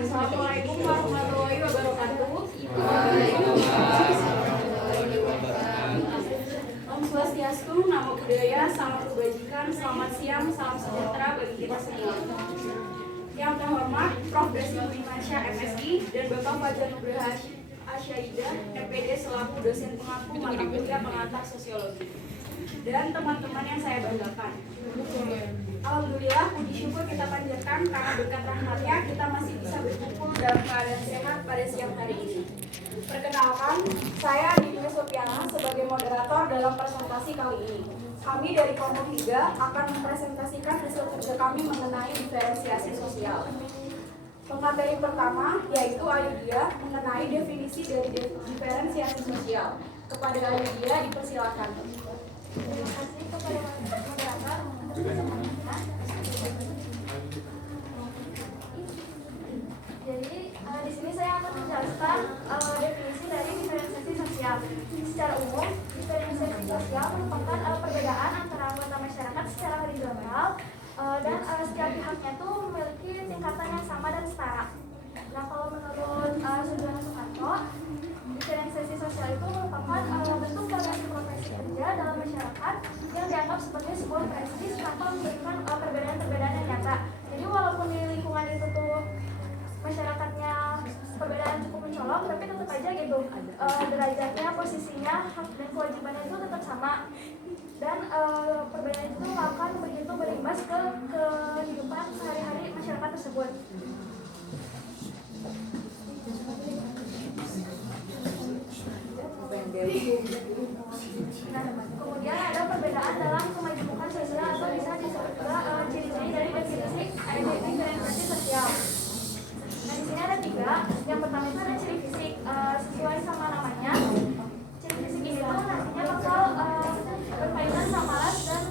Assalamualaikum warahmatullahi wabarakatuh. Om Swastiastu, Namo Buddhaya, Salam Kebajikan, selamat siang, salam sejahtera bagi kita semua. Yang terhormat Prof. Desi Budimansyah, MSI, dan Bapak Fajar Nugraha Asyaidah, MPD selaku dosen pengampu mata kuliah pengantar sosiologi. Dan teman-teman yang saya banggakan. Alhamdulillah, puji syukur kita panjatkan karena berkat rahmatnya kita masih bisa berkumpul dalam keadaan sehat pada siang hari ini. Perkenalkan, saya Dini Sofiana sebagai moderator dalam presentasi kali ini. Kami dari kelompok 3 akan mempresentasikan hasil kerja kami mengenai diferensiasi sosial. Pemateri pertama yaitu Ayudhya mengenai definisi dari diferensiasi sosial. Kepada Ayudhya dipersilakan. Terima kasih kepada moderator. Jadi di sini saya akan menjelaskan definisi dari diferensiasi sosial. Secara umum, diferensiasi sosial merupakan perbedaan antara anggota masyarakat secara horizontal dan setiap pihaknya itu memiliki tingkatan yang sama dan setara. Nah, kalau menurut Sujono Sukanto, diferensiasi sosial itu merupakan bentuk variasi profesi kerja dalam masyarakat yang dianggap sebagai sebuah prestis tanpa memberikan perbedaan-perbedaan yang nyata. Jadi walaupun di lingkungan itu tuh masyarakatnya perbedaan cukup mencolok, tapi tetap aja gitu derajatnya, posisinya, hak dan kewajibannya itu tetap sama. Dan perbedaan itu akan begitu berimbas ke kehidupan sehari-hari masyarakat tersebut. Nah, kemudian ada perbedaan dalam kemajemukan sosial atau bisa disebut juga ciri-ciri dari definisi diferensiasi sosial. Nah, di sini ada 3. Yang pertama itu ada ciri fisik. Sesuai sama namanya, ciri fisik ini tuh nantinya bakal berkaitan sama ras dan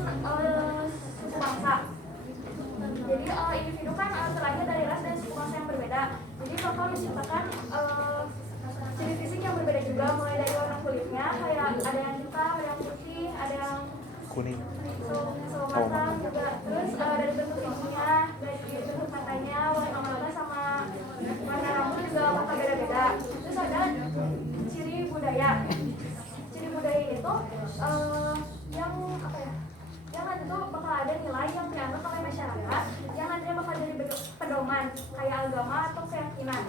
suku bangsa. Jadi individu kan terlahir dari ras dan suku bangsa yang berbeda. Jadi bakal menciptakan ciri fisik yang berbeda juga, mulai dari warna kulitnya, kayak ada yang hitam, ada yang putih, ada yang kuning, matang juga. Terus dari bentuk giginya, dari bentuk matanya, warna mata sama warna rambut juga bakal beda-beda. Terus ada ciri budaya. Ciri budaya itu yang apa ya? Yang nanti tuh bakal ada nilai yang dianggap oleh masyarakat, yang nantinya bakal jadi pedoman kayak agama atau keyakinan.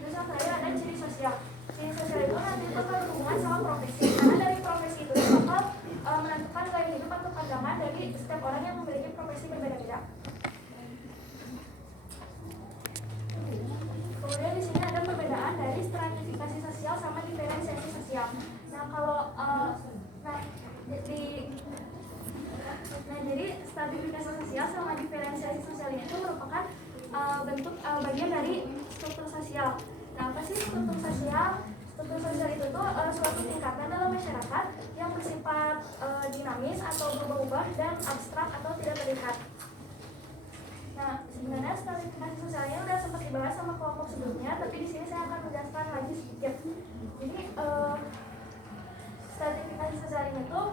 Terus yang terakhir ada ciri sosial. Ciri sosial itu nanti bakal berhubungan sama profesi, karena dari profesi itu bakal menentukan gaya hidup atau pandangan dari setiap orang yang memiliki profesi berbeda-beda. Kemudian di sini ada perbedaan dari stratifikasi sosial sama diferensiasi sosial. Nah, kalau jadi stratifikasi sosial sama diferensiasi sosial itu merupakan bentuk bagian dari struktur sosial. Nah, apa sih struktur sosial? Struktur sosial itu tuh suatu tingkatan dalam masyarakat yang bersifat dinamis atau berubah-ubah dan abstrak atau tidak terlihat. Nah, sebenarnya stratifikasi sosialnya udah sempat dibahas sama kelompok sebelumnya, tapi di sini saya akan menjelaskan lagi sedikit. Jadi stratifikasi sosial ini tuh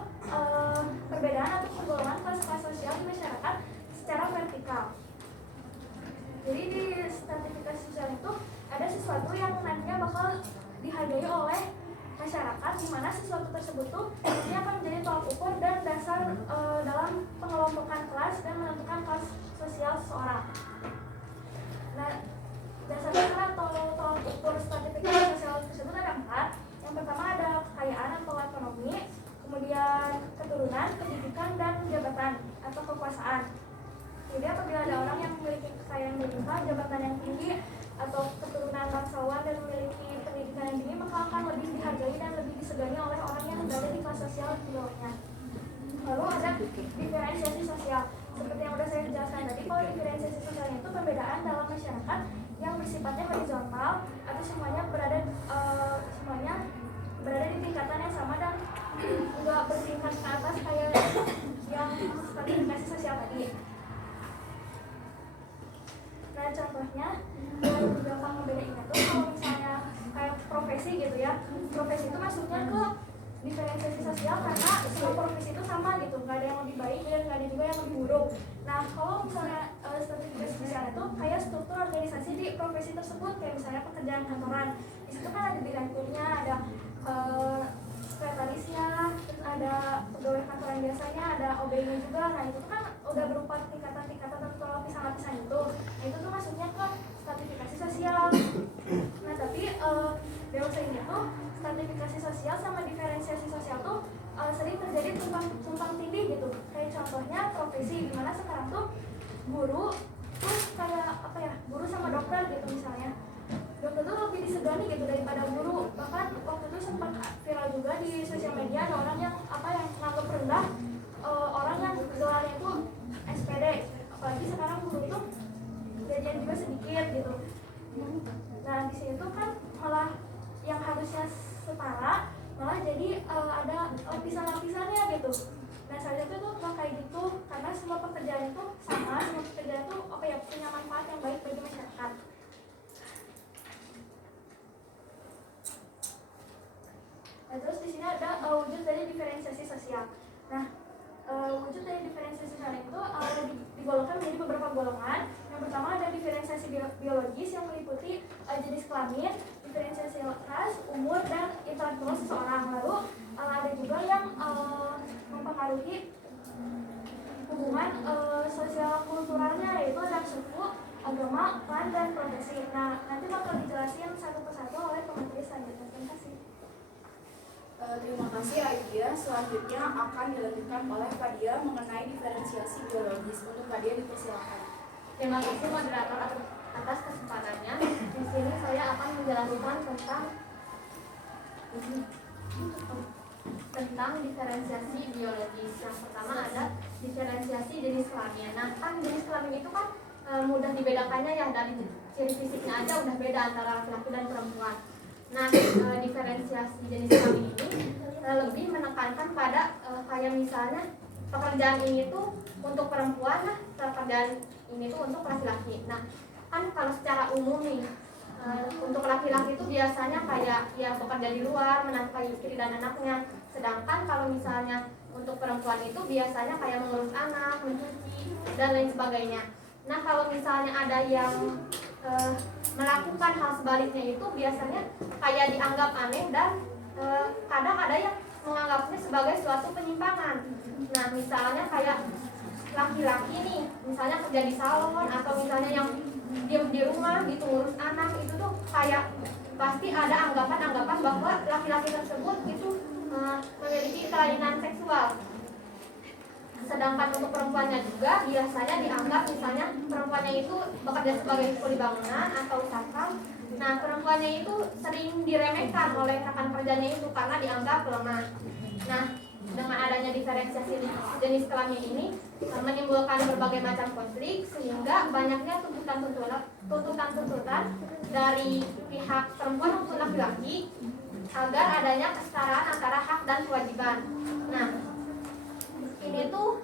perbedaan atau penggolongan kelas-kelas sosial di masyarakat secara vertikal. Jadi di stratifikasi sosial itu ada sesuatu yang nantinya bakal dihargai oleh masyarakat, di mana sesuatu tersebut tuh ini akan menjadi tolak ukur dan dasar dalam pengelompokan kelas dan menentukan kelas sosial seseorang. Nah, dasar-dasar atau tolak ukur stratifikasi sosial tersebut ada 4. Yang pertama ada kekayaan atau ekonomi, kemudian keturunan, pendidikan, dan jabatan atau kekuasaan. Jadi apabila ada orang yang memiliki kekayaan yang berlimpah, jabatan yang tinggi, atau keturunan bangsawan dan memiliki pendidikan yang tinggi, maka akan lebih dihargai dan lebih disegani oleh orang yang berada di kelas sosial di bawahnya. Lalu ada diferensiasi sosial. Seperti yang sudah saya jelaskan tadi, kalau diferensiasi sosial itu perbedaan dalam masyarakat yang bersifatnya horizontal atau semuanya berada di tingkatan yang sama dan juga bertingkat ke atas kayak yang stratifikasi sosial tadi. Nah, contohnya yang gampang membedainnya tuh kalau misalnya kayak profesi gitu ya. Profesi itu masuknya ke diferensiasi sosial karena semua profesi itu sama gitu, nggak ada yang lebih baik dan nggak ada juga yang lebih buruk. Nah, kalau misalnya stratifikasi sosial itu kayak struktur organisasi di profesi tersebut, kayak misalnya pekerjaan kantoran. Di situ kan ada direkturnya, ada sekretarisnya, terus ada pegawai kantoran biasanya, ada OB-nya juga. Nah itu tuh kan udah berupa tingkatan-tingkatan atau lapisan-lapisan itu. Nah itu tuh masuknya ke stratifikasi sosial. Nah tapi dewasa ini tuh stratifikasi sosial sama diferensiasi sosial tuh sering terjadi tumpang tindih gitu. Kayak contohnya profesi, dimana sekarang tuh guru tuh kayak apa ya, guru sama dokter gitu misalnya. Dokter tuh lebih disegani gitu daripada guru. Bahkan waktu itu sempat viral juga di sosial media, ada orang yang menganggap rendah orang yang gelarnya itu SPD. Apalagi sekarang guru itu gajian juga sedikit gitu. Nah di sini tuh kan malah yang harusnya setara malah jadi ada lapisan-lapisannya gitu. Nah salah satu tuh kayak gitu, karena semua pekerjaan itu sama, semua pekerjaan itu punya manfaat yang baik bagi masyarakat. Nah terus di sini ada wujud dari diferensiasi sosial. Nah wujud dari diferensiasi sosial itu digolongkan menjadi beberapa golongan. Yang pertama ada diferensiasi biologis yang meliputi jenis kelamin, diferensiasi ras, umur, dan intelektual seseorang. Lalu ada juga yang mempengaruhi hubungan sosial kulturalnya, yaitu ada suku, agama, klan, dan profesi. Nah nanti bakal dijelasin satu persatu oleh pemateri selanjutnya. Terima kasih. Terima kasih Aidia. Selanjutnya akan dilanjutkan oleh Fadia mengenai diferensiasi biologis. Untuk Fadia dipersilakan. Terima kasih moderator atas kesempatannya. Di sini saya akan menjelaskan tentang diferensiasi biologis. Yang pertama ada diferensiasi jenis kelamin. Nah kan jenis kelamin itu kan mudah dibedakannya ya, dari ciri fisiknya aja udah beda antara laki-laki dan perempuan. Nah, diferensiasi jenis kelamin ini lebih menekankan pada kayak misalnya pekerjaan ini tuh untuk perempuan, nah pekerjaan ini tuh untuk laki-laki. Nah, kan kalau secara umum nih untuk laki-laki itu biasanya kayak ya bekerja di luar, menafkahi istri dan anaknya. Sedangkan kalau misalnya untuk perempuan itu biasanya kayak mengurus anak, mencuci dan lain sebagainya. Nah, kalau misalnya ada yang melakukan hal sebaliknya itu biasanya kayak dianggap aneh dan kadang ada yang menganggapnya sebagai suatu penyimpangan. Nah misalnya kayak laki-laki nih, misalnya kerja di salon atau misalnya yang diam di rumah gitu ngurus anak, itu tuh kayak pasti ada anggapan-anggapan bahwa laki-laki tersebut itu memiliki kelainan seksual. Sedangkan untuk perempuannya juga biasanya dianggap misalnya perempuannya itu bekerja sebagai kuli bangunan atau satpam. Nah perempuannya itu sering diremehkan oleh rekan kerjanya itu karena dianggap lemah. Nah dengan adanya diferensiasi jenis kelamin ini menimbulkan berbagai macam konflik, sehingga banyaknya tuntutan dari pihak perempuan maupun laki-laki agar adanya kesetaraan antara hak dan kewajiban. Nah ini tuh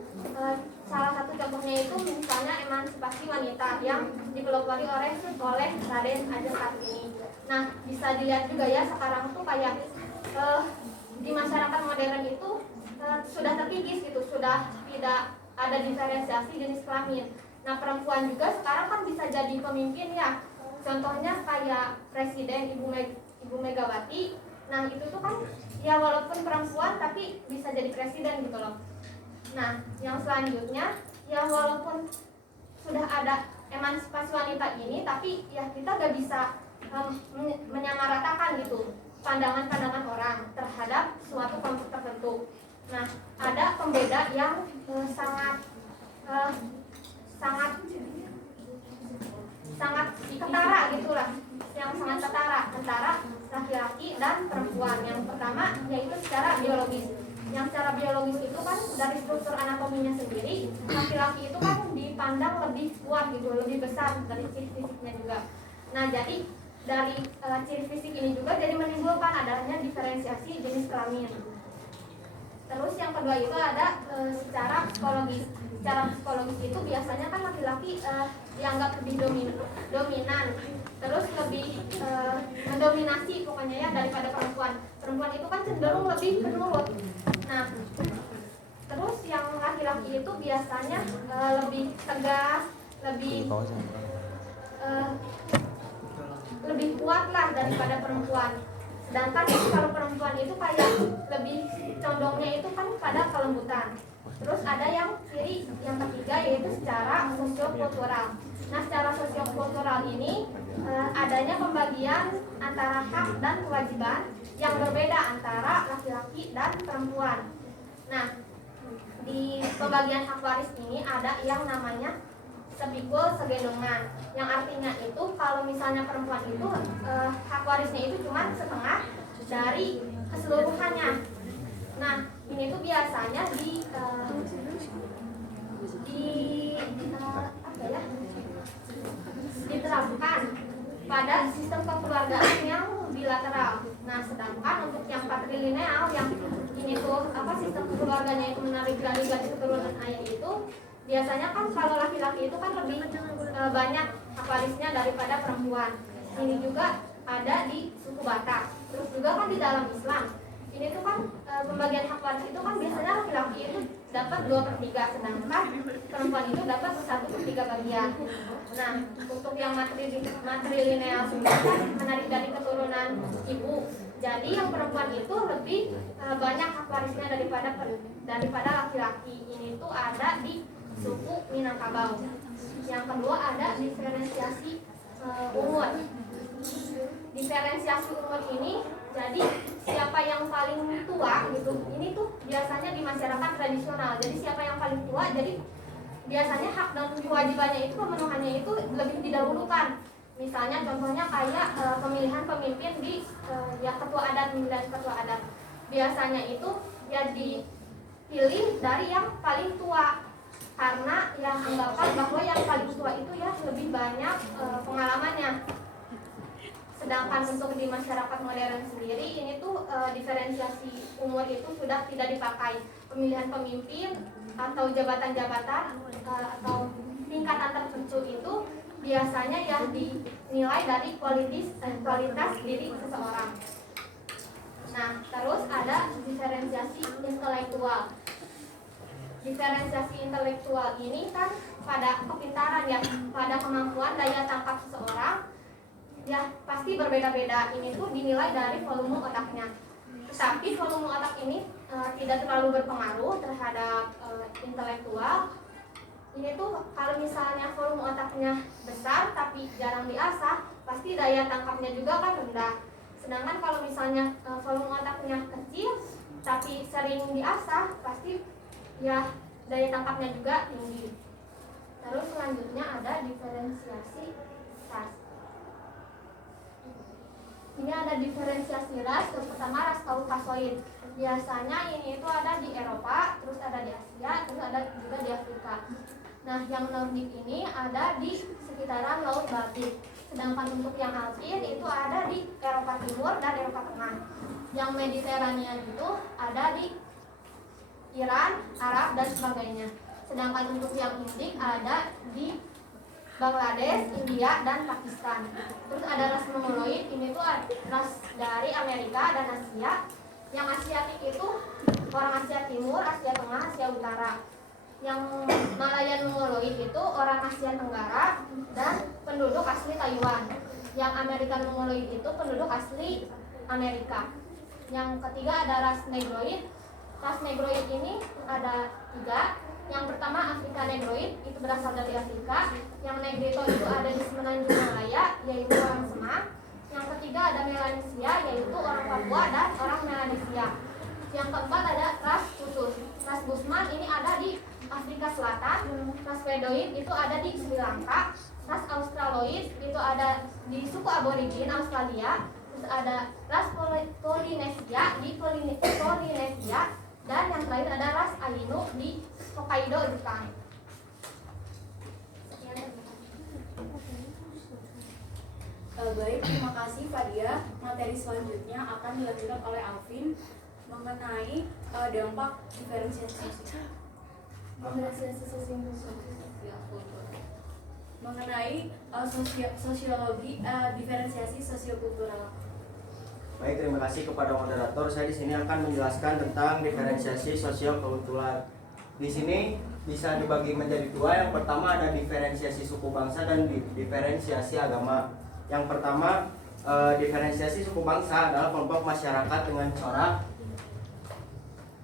salah satu contohnya itu misalnya emansipasi wanita yang dipelopori oleh Raden Ajeng Kartini. Nah bisa dilihat juga ya sekarang tuh kayak di masyarakat modern itu sudah terkikis gitu, sudah tidak ada diferensiasi jenis kelamin. Nah perempuan juga sekarang kan bisa jadi pemimpin ya, contohnya kayak Presiden Ibu Megawati. Nah itu tuh kan ya walaupun perempuan tapi bisa jadi presiden gitu loh. Nah, yang selanjutnya, ya walaupun sudah ada emansipasi wanita ini, tapi ya kita gak bisa menyamaratakan gitu pandangan-pandangan orang terhadap suatu kelompok tertentu. Nah, ada pembeda yang sangat ketara gitulah, yang sangat ketara antara laki-laki dan perempuan. Yang pertama yaitu secara biologis. Yang secara biologis itu kan dari struktur anatominya sendiri, laki-laki itu kan dipandang lebih kuat gitu, lebih besar dari ciri fisiknya juga. Nah jadi dari ciri fisik ini juga jadi menimbulkan adanya diferensiasi jenis kelamin. Terus yang kedua itu ada secara psikologis. Secara psikologis itu biasanya kan laki-laki dianggap lebih dominan, terus lebih mendominasi pokoknya ya daripada perempuan. Perempuan itu kan cenderung lebih penurut. Nah, terus yang laki-laki itu biasanya lebih tegas, lebih daripada perempuan. Sedangkan kalau perempuan itu kayak lebih condongnya itu kan pada kelembutan. Terus ada yang ciri yang ketiga yaitu secara sosiokultural. Nah, secara sosiokultural ini adanya pembagian antara hak dan kewajiban yang berbeda antara laki-laki dan perempuan. Nah, di pembagian hak waris ini ada yang namanya sepikul segendongan, yang artinya itu kalau misalnya perempuan itu hak warisnya itu cuma setengah dari keseluruhannya. Nah, ini tuh biasanya diterapkan pada sistem kekeluargaan yang bilateral. Nah, sedangkan untuk yang patrilineal yang ini tuh sistem kekeluarganya itu menarik dari garis keturunan ayah itu biasanya kan kalau laki-laki itu kan lebih banyak hak warisnya daripada perempuan. Ini juga ada di suku Batak. Terus juga kan di dalam Islam. Ini tuh kan pembagian hak waris itu kan biasanya laki-laki itu dapat 2/3, sedangkan perempuan itu dapat 1/3 bagian. Nah, untuk yang matrilineal kan menarik dari keturunan ibu. Jadi yang perempuan itu lebih banyak hak warisnya daripada laki-laki. Ini tuh ada di suku Minangkabau. Yang kedua ada diferensiasi umur. Diferensiasi umur ini jadi siapa yang paling tua gitu. Ini tuh biasanya di masyarakat tradisional. Jadi siapa yang paling tua jadi biasanya hak dan kewajibannya itu pemenuhannya itu lebih didahulukan. Misalnya contohnya kayak pemilihan pemimpin di pemilihan ketua adat. Biasanya itu ya dipilih dari yang paling tua. Karena yang anggapan bahwa yang paling tua itu ya lebih banyak pengalamannya. Sedangkan untuk di masyarakat modern sendiri ini tuh diferensiasi umur itu sudah tidak dipakai. Pemilihan pemimpin atau jabatan-jabatan atau tingkatan tertentu itu biasanya ya dinilai dari kualitas diri seseorang. Nah, terus ada diferensiasi intelektual. Diferensiasi intelektual ini kan pada kepintaran ya, pada kemampuan daya tangkap seseorang ya pasti berbeda-beda. Ini tuh dinilai dari volume otaknya. Tetapi volume otak ini tidak terlalu berpengaruh terhadap intelektual. Ini tuh kalau misalnya volume otaknya besar tapi jarang diasah, pasti daya tangkapnya juga kan rendah. Sedangkan kalau misalnya volume otaknya kecil tapi sering diasah, pasti ya daya tangkapnya juga tinggi. Terus selanjutnya ada diferensiasi ras. Ini ada diferensiasi ras. Yang pertama ras Kaukasoid. Biasanya ini itu ada di Eropa, terus ada di Asia, terus ada juga di Afrika. Nah, yang Nordik ini ada di sekitaran Laut Baltik. Sedangkan untuk yang Alpin itu ada di Eropa Timur dan Eropa Tengah. Yang Mediterania itu ada di Iran, Arab, dan sebagainya. Sedangkan untuk yang Indik ada di Bangladesh, India, dan Pakistan. Terus ada ras Mongoloid, ini tuh ras dari Amerika dan Asia. Yang Asiatik itu orang Asia Timur, Asia Tengah, Asia Utara. Yang Malayan Mongoloid itu orang Asia Tenggara dan penduduk asli Taiwan. Yang American Mongoloid itu penduduk asli Amerika. Yang ketiga ada ras Negroid. Ras Negroid ini ada 3. Yang pertama Afrika Negroid, itu berasal dari Afrika. Yang Negrito itu ada di Semenanjung Malaya, yaitu orang Semang. Yang ketiga ada Melanesia, yaitu orang Papua dan orang Melanesia. Yang keempat ada ras Khusus. Ras Busman ini ada di Afrika Selatan. Ras Wedoid itu ada di Sri Lanka. Ras Australoid itu ada di suku aborigin Australia. Terus ada ras Polinesia di Polinesia. Dan yang terakhir ada ras Ainu di Hokkaido, Jepang. Baik, terima kasih Fadia. Materi selanjutnya akan dilanjutkan oleh Alvin mengenai dampak diferensiasi sosial. Mengenai sosiologi diferensiasi sosiokultural. Baik, terima kasih kepada moderator. Saya di sini akan menjelaskan tentang diferensiasi sosiokultural. Di sini bisa dibagi menjadi 2. Yang pertama ada diferensiasi suku bangsa dan diferensiasi agama. Yang pertama Diferensiasi suku bangsa adalah kelompok masyarakat dengan corak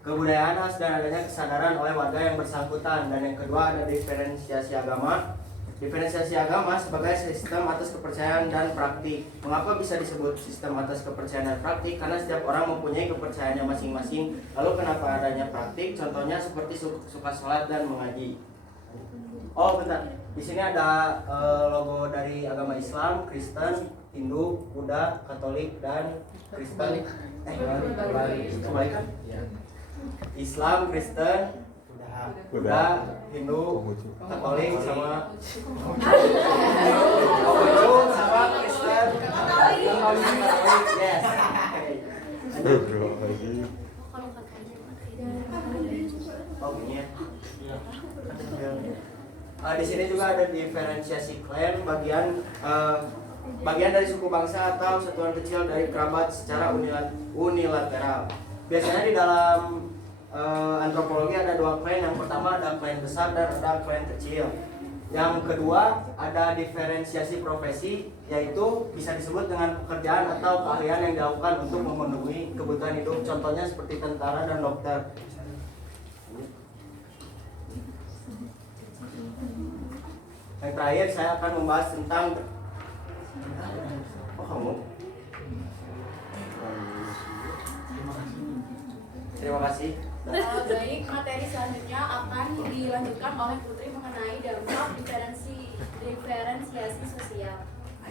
kebudayaan khas dan adanya kesadaran oleh warga yang bersangkutan. Dan yang kedua ada diferensiasi agama. Diferensiasi agama sebagai sistem atas kepercayaan dan praktik. Mengapa bisa disebut sistem atas kepercayaan dan praktik? Karena setiap orang mempunyai kepercayaannya masing-masing. Lalu kenapa adanya praktik? Contohnya seperti suka sholat dan mengaji. Oh bentar, di sini ada logo dari agama Islam, Kristen, Hindu, Buddha, Katolik, dan Kristen. Kembalikan. Islam, Kristen, Buddha, Hindu, Katolik, sama Konghucu, sama Kristen, Katolik, yes. Oh gini ya. Di sini juga ada diferensiasi klan, bagian dari suku bangsa atau satuan kecil dari kerabat secara unilateral. Biasanya di dalam antropologi ada dua klan. Yang pertama ada klan besar dan ada klan kecil. Yang kedua ada diferensiasi profesi, yaitu bisa disebut dengan pekerjaan atau keahlian yang dilakukan untuk memenuhi kebutuhan hidup. Contohnya seperti tentara dan dokter. Yang terakhir saya akan membahas tentang Terima kasih. Baik, materi selanjutnya akan dilanjutkan oleh Putri mengenai dampak diferensiasi sosial.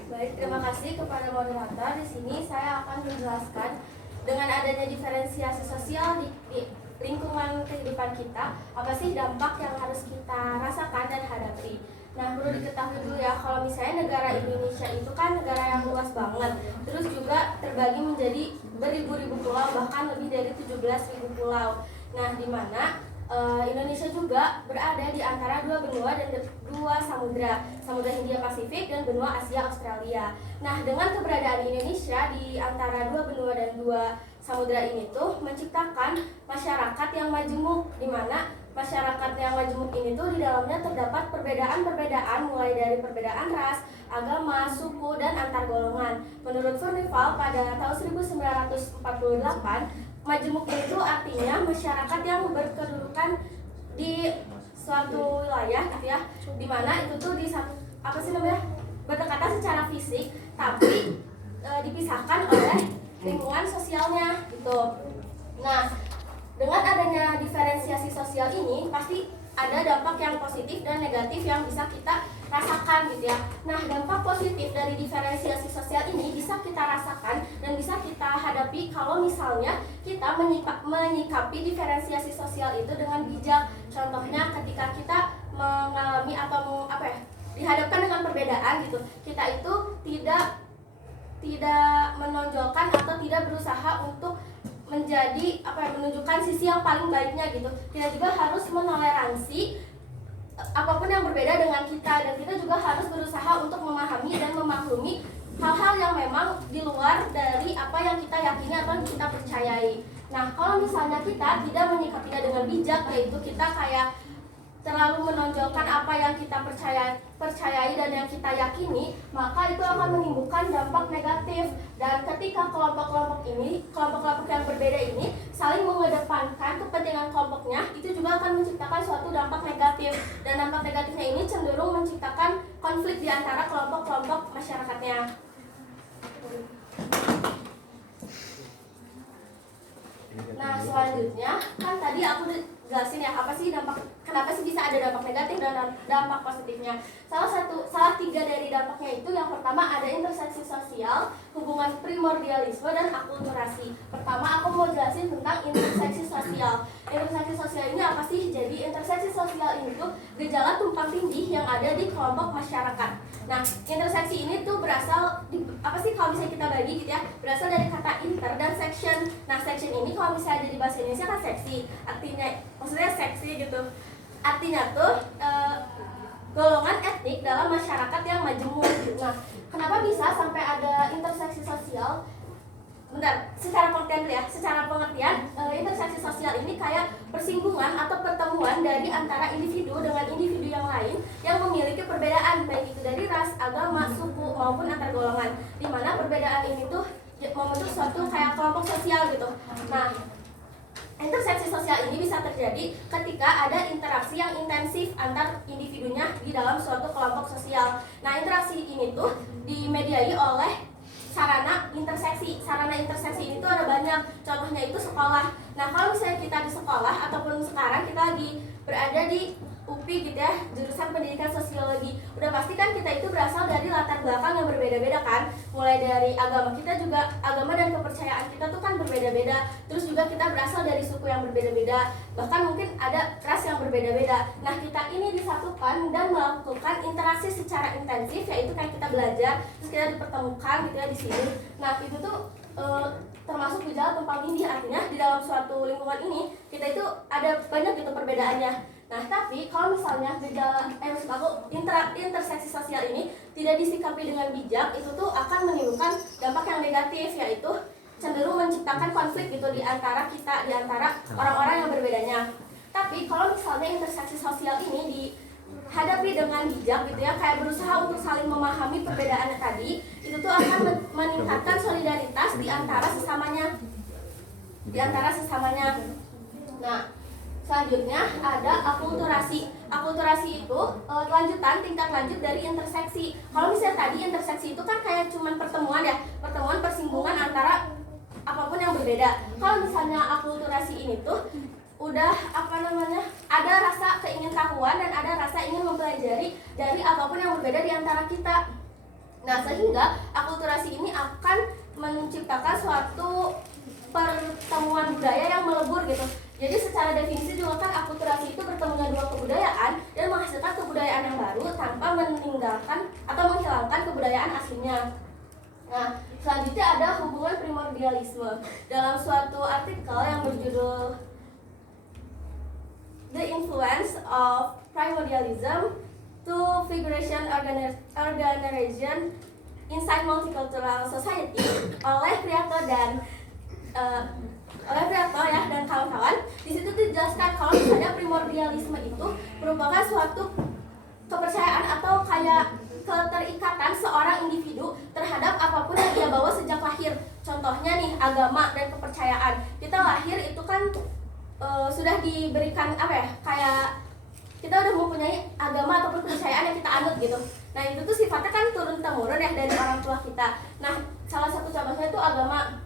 Baik, terima kasih kepada moderator. Di sini saya akan menjelaskan dengan adanya diferensiasi sosial di lingkungan kehidupan kita, apa sih dampak yang harus kita rasakan dan hadapi. Nah, perlu diketahui dulu ya, kalau misalnya negara Indonesia itu kan negara yang luas banget, terus juga terbagi menjadi beribu-ribu pulau, bahkan lebih dari 17.000 pulau. Nah, di mana Indonesia juga berada di antara dua benua dan dua samudra, Samudra Hindia Pasifik dan benua Asia Australia. Nah, dengan keberadaan Indonesia di antara dua benua dan dua samudra ini tuh menciptakan masyarakat yang majemuk, di mana masyarakat yang majemuk ini tuh di dalamnya terdapat perbedaan-perbedaan mulai dari perbedaan ras, agama, suku, dan antar golongan. Menurut Furnival pada tahun 1948, majemuk itu artinya masyarakat yang berkedudukan di suatu wilayah gitu ya, di mana itu tuh berdekatan secara fisik, tapi dipisahkan oleh lingkungan sosialnya gitu. Nah, dengan adanya diferensiasi sosial ini pasti ada dampak yang positif dan negatif yang bisa kita rasakan gitu ya. Nah, dampak positif dari diferensiasi sosial ini bisa kita rasakan dan bisa kita hadapi kalau misalnya kita menyikapi diferensiasi sosial itu dengan bijak. Contohnya ketika kita mengalami atau dihadapkan dengan perbedaan gitu, kita itu tidak menonjolkan atau tidak berusaha untuk menunjukkan sisi yang paling baiknya gitu. Kita juga harus menoleransi apapun yang berbeda dengan kita, dan kita juga harus berusaha untuk memahami dan memaklumi hal-hal yang memang di luar dari apa yang kita yakini atau yang kita percayai. Nah, kalau misalnya kita tidak menyikapinya dengan bijak, yaitu kita kayak terlalu menonjolkan apa yang kita percayai dan yang kita yakini, maka itu akan menimbulkan dampak negatif. Dan ketika kelompok-kelompok yang berbeda ini saling mengedepankan kepentingan kelompoknya, itu juga akan menciptakan suatu dampak negatif. Dan dampak negatifnya ini cenderung menciptakan konflik di antara kelompok-kelompok masyarakatnya. Nah, selanjutnya kan tadi aku jelasin ya apa sih dampak, kenapa sih bisa ada dampak negatif dan dampak positifnya. Salah tiga dari dampaknya itu, yang pertama ada interseksi sosial, hubungan primordialisme, dan akulturasi. Pertama aku mau jelasin tentang interseksi sosial. Interseksi sosial ini apa sih? Jadi interseksi sosial ini tuh gejala tumpang tindih yang ada di kelompok masyarakat. Nah, interseksi ini tuh berasal kalau misalnya kita bagi gitu ya, berasal dari kata inter dan section. Nah, section ini kalau misalnya ada di bahasa Indonesia kan seksi, artinya maksudnya seksi gitu. Artinya tuh golongan etnik dalam masyarakat yang majemuk. Nah, kenapa bisa sampai ada interseksi sosial? secara pengertian dulu ya. Secara pengertian, interseksi sosial ini kayak persinggungan atau pertemuan dari antara individu dengan individu yang lain yang memiliki perbedaan, baik itu dari ras, agama, suku maupun antar golongan. Di mana perbedaan ini tuh membentuk suatu kayak kelompok sosial gitu. Nah, interseksi sosial ini bisa terjadi ketika ada interaksi yang intensif antar individunya di dalam suatu kelompok sosial. Nah, interaksi ini tuh dimediai oleh sarana interseksi. Sarana interseksi ini tuh ada banyak. Contohnya itu sekolah. Nah, kalau misalnya kita di sekolah ataupun sekarang kita lagi berada di UPI gitu ya, jurusan pendidikan sosiologi, udah pasti kan kita itu berasal dari latar belakang yang berbeda-beda kan. Mulai dari agama kita juga, agama dan kepercayaan kita tuh kan berbeda-beda. Terus juga kita berasal dari suku yang berbeda-beda, bahkan mungkin ada ras yang berbeda-beda. Nah, kita ini disatukan dan melakukan interaksi secara intensif, yaitu kayak kita belajar, terus kita dipertemukan gitu ya di sini. Nah, itu tuh termasuk gejala tumpang tindih. Artinya di dalam suatu lingkungan ini kita itu ada banyak gitu perbedaannya. Nah, tapi kalau misalnya gejala interseksi sosial ini tidak disikapi dengan bijak, itu tuh akan menimbulkan dampak yang negatif, yaitu cenderung menciptakan konflik gitu di antara kita, di antara orang-orang yang berbedanya. Tapi kalau misalnya interseksi sosial ini dihadapi dengan bijak gitu ya, kayak berusaha untuk saling memahami perbedaannya tadi, itu tuh akan meningkatkan solidaritas di antara sesamanya. Nah, selanjutnya ada akulturasi. Akulturasi itu tingkat lanjut dari interseksi. Kalau misalnya tadi interseksi itu kan kayak cuman pertemuan ya, pertemuan persinggungan antara apapun yang berbeda. Kalau misalnya akulturasi ini tuh udah ada rasa keingintahuan dan ada rasa ingin mempelajari dari apapun yang berbeda di antara kita. Nah, sehingga akulturasi ini akan menciptakan suatu pertemuan budaya yang melebur gitu. Jadi secara definisi juga kan akulturasi itu bertemunya dua kebudayaan dan menghasilkan kebudayaan yang baru tanpa meninggalkan atau menghilangkan kebudayaan aslinya. Nah, selanjutnya ada hubungan primordialisme. Dalam suatu artikel yang berjudul The Influence of Primordialism to Figuration Organization Inside Multicultural Society oleh Priyato dan kawan-kawan, di situ dijelaskan kalau misalnya primordialisme itu merupakan suatu kepercayaan atau kayak keterikatan seorang individu terhadap apapun yang dia bawa sejak lahir. Contohnya nih, agama dan kepercayaan. Kita lahir itu kan sudah diberikan kayak kita udah mempunyai agama ataupun kepercayaan yang kita anut gitu. Nah, itu tuh sifatnya kan turun temurun ya dari orang tua kita. Nah, salah satu contohnya itu agama.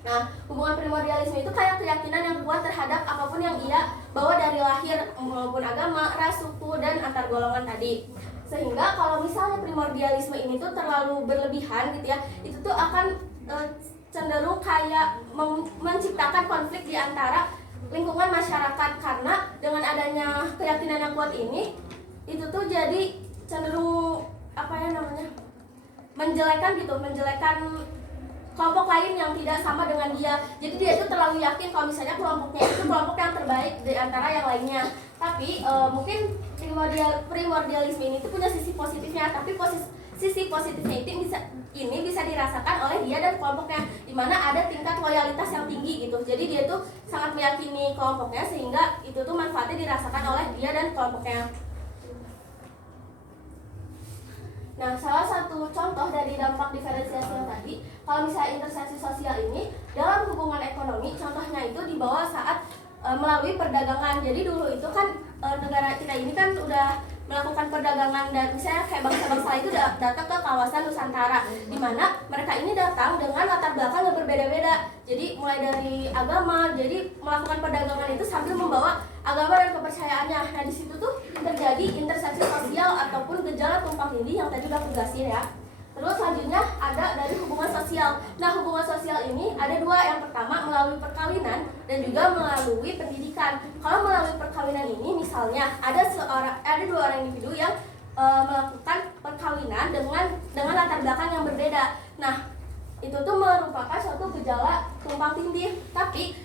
Nah, hubungan primordialisme itu kayak keyakinan yang kuat terhadap apapun yang ia bawa dari lahir, maupun agama, ras, suku, dan antar golongan tadi. Sehingga kalau misalnya primordialisme ini tuh terlalu berlebihan gitu ya, itu tuh akan cenderung kayak menciptakan konflik di antara lingkungan masyarakat, karena dengan adanya keyakinan yang kuat ini, itu tuh jadi cenderung menjelekan kelompok lain yang tidak sama dengan dia. Jadi dia itu terlalu yakin kalau misalnya kelompoknya itu kelompok yang terbaik di antara yang lainnya. Tapi mungkin primordialisme ini tuh punya sisi positifnya, tapi sisi positifnya ini bisa dirasakan oleh dia dan kelompoknya, di mana ada tingkat loyalitas yang tinggi gitu. Jadi dia tuh sangat meyakini kelompoknya, sehingga itu tuh manfaatnya dirasakan oleh dia dan kelompoknya. Nah, salah satu contoh dari dampak diferensiasi yang tadi, kalau misalnya interseksi sosial ini dalam hubungan ekonomi, contohnya itu dibawa saat melalui perdagangan. Jadi dulu itu kan negara kita ini kan udah melakukan perdagangan, dan misalnya kayak bangsa-bangsa itu datang ke kawasan Nusantara, di mana mereka ini datang dengan latar belakang yang berbeda-beda. Jadi mulai dari agama, jadi melakukan perdagangan itu sambil membawa agama dan kepercayaannya. Nah, di situ tuh terjadi interseksi sosial ataupun gejala tumpang tindih yang tadi udah aku jelasin ya. Terus selanjutnya ada dari hubungan sosial. Nah, hubungan sosial ini ada dua. Yang pertama melalui perkawinan dan juga melalui pendidikan. Kalau melalui perkawinan ini misalnya ada dua orang individu yang melakukan perkawinan dengan latar belakang yang berbeda. Nah, itu tuh merupakan suatu gejala tumpang tindih. Tapi